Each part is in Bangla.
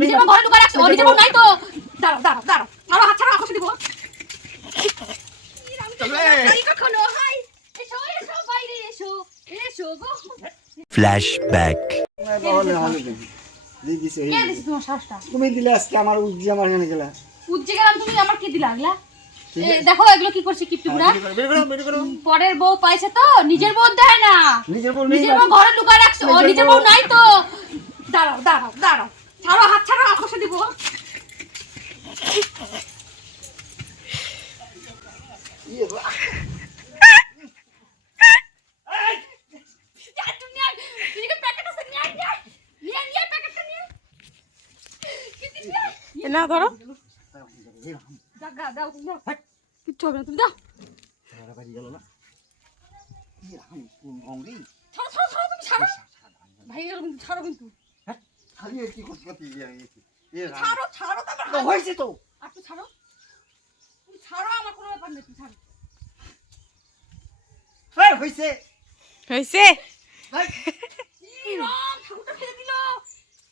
নিজের বউ ঘরে লুকায় রাখছো, ও নিজের বউ নাই তো। দাঁড়াও দাঁড়াও দাঁড়াও, ছাড়ো হাত ছাড়ো, আকর্ষণ দিব। কখনো হাই এসো এসো বাইরে এসো এসো গো। ফ্ল্যাশব্যাক। কে দিছে তোমার শ্বাসটা? তুমি দিলে আজকে আমার উজ্জি আমার এখানে গেলা উজ্জে গেলাম, তুমি আমার কি দিলা আগলা? দেখো এগুলো কি করছে কিপটুকুরা। পরের বউ পাইছে তো, নিজের বউ দেয় না। নিজের বউ নিজের বউ ঘরে লুকায় রাখছো, ও নিজের বউ নাই তো। দাঁড়াও দাঁড়াও দাঁড়াও, ছাড়ো হাত ছাড়ো, আকর্ষণ দিব। না ধরো, কিচ্ছু হবে না, তুমি দাও। ছাড়ো ছাড়ো ছাড়ো, তুমি ছাড়ো ভাই, কিন্তু ছাড়ো, কিন্তু ছাড়ো ছাড়ো, তারপর হয়েছে তো আর তো ছাড়ো, তুমি ছাড়ো, আমার কোনো ব্যাপার নেই, তুমি ছাড়ো। হয়েছে হয়েছে। কি রং, ঠাকুরটা ফেলে দিল।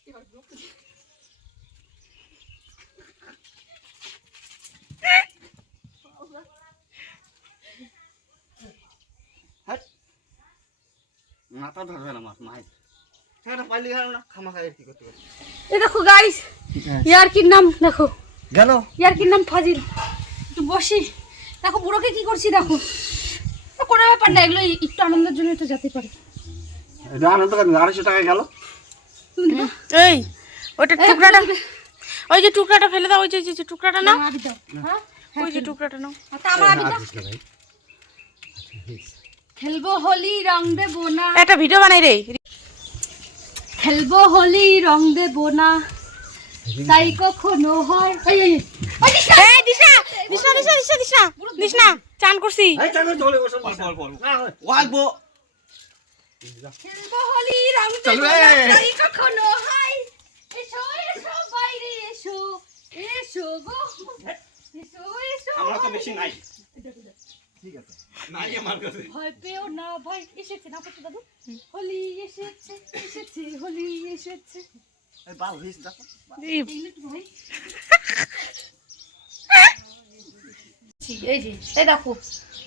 এবার বিরক্ত লাগছে। মাথা ধরবে না মাছ মাছ সেটা পাইলে গেল না, খামা খাই কি করতে পারি। এই দেখো গাইস, ইয়ার্কির নাম দেখো, গেল ইয়ার্কির নাম ফাজিল। একটু বসি, দেখো বুড়োকে কি করছি দেখো। কোনো ব্যাপার না, এগুলো একটু আনন্দের জন্য তো যেতে পারে। এটা আনন্দ করে 250 টাকা গেল। এই ওটা টুকরাটা, ওই যে টুকরাটা ফেলে দাও, ওই যে টুকরাটা নাও, আবি দাও, হ্যাঁ ওই যে টুকরাটা নাও। তা আমার আবি দাও। খেলবো হোলি রং দেবো না, একটা ভিডিও বানাই রে। খেলবো হোলি রং দেবো না, তাই কখনো হয়। এই এই ওই দিশা, এই দিশা দিশা দিশা দিশা দিশা দিশা চান করছি। এই চলো চলে বসো বল না ওয়াইবো খেলবো হোলি রং চলো দেবো না, রে। তাই কখনো হয়। এসো এসো বাইরে এসো এসো গো, এসো এসো। আমরা তো বেশি নাই। ঠিক আছে নাই আমার কাছে। ভয় পেও না, ভয় এসেছে না কত দাদু, হোলি এসেছে এসেছে হোলি এসেছে। এই বাল হইছ দেখো এইগুলো একটু ভাই। এই যে এই দেখো,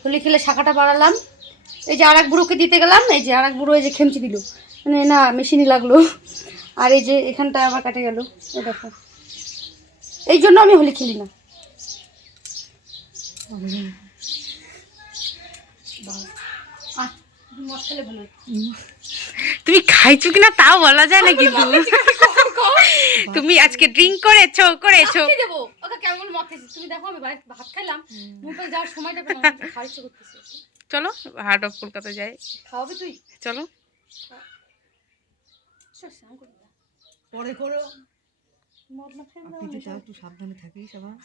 হোলি খেলে শাখাটা বাড়ালাম। এই যে আরেক বুড়োকে দিতে গেলাম, এই যে আরেক বুড়ো এই যে খেমচি দিল, মানে না মেশিনই লাগলো। আর এই যে এখানটা আবার কাটে গেল, এই দেখো। এই জন্য আমি হোলি খেলি না। মদ খেলে ভালো। তুমি খাইছো কিনা তাও বলা যায় না, কিন্তু তুমি আজকে ড্রিঙ্ক করেছো করেছো। কি দেবো ওকে, কেমন মদ খেয়েছিস তুমি? দেখো আমি ভাত খাইলাম, মুম্বাই যাওয়ার সময়টা খাইছো করতেছি। চলো হার্ট অফ কলকাতা যাই, খাওয়াবে তুই? চলো। পরে করো, মদ না খেয়ে একটু সাবধানে থাকিস আবার।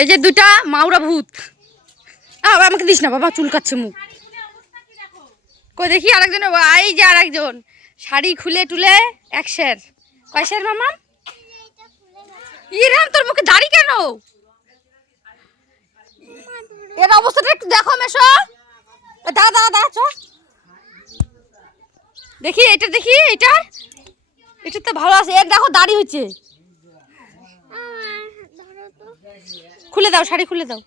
এই যে দুটা মাউরা ভূত। আমাকে দিস না বাবা, চুলকাচ্ছে মুখ। কই দেখি আরেকজন, এই যে আরেকজন শাড়ি খুলে টুলে এক সের। কয় সের মামা? ইরাম তোর মুখে দাড়ি কেন? এর অবস্থাটা একটু দেখো মেশো। দাঁড়া দাঁড়া দাঁড়া, চ দেখি এটা, দেখি এটার, এটা তো ভালো আছে। এর দেখো দাড়ি হচ্ছে। খুলে দাও, শাড়ি খুলে দাও।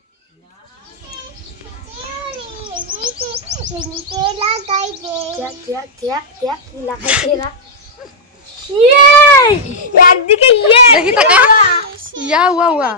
একদিকে ইয়া ওয়া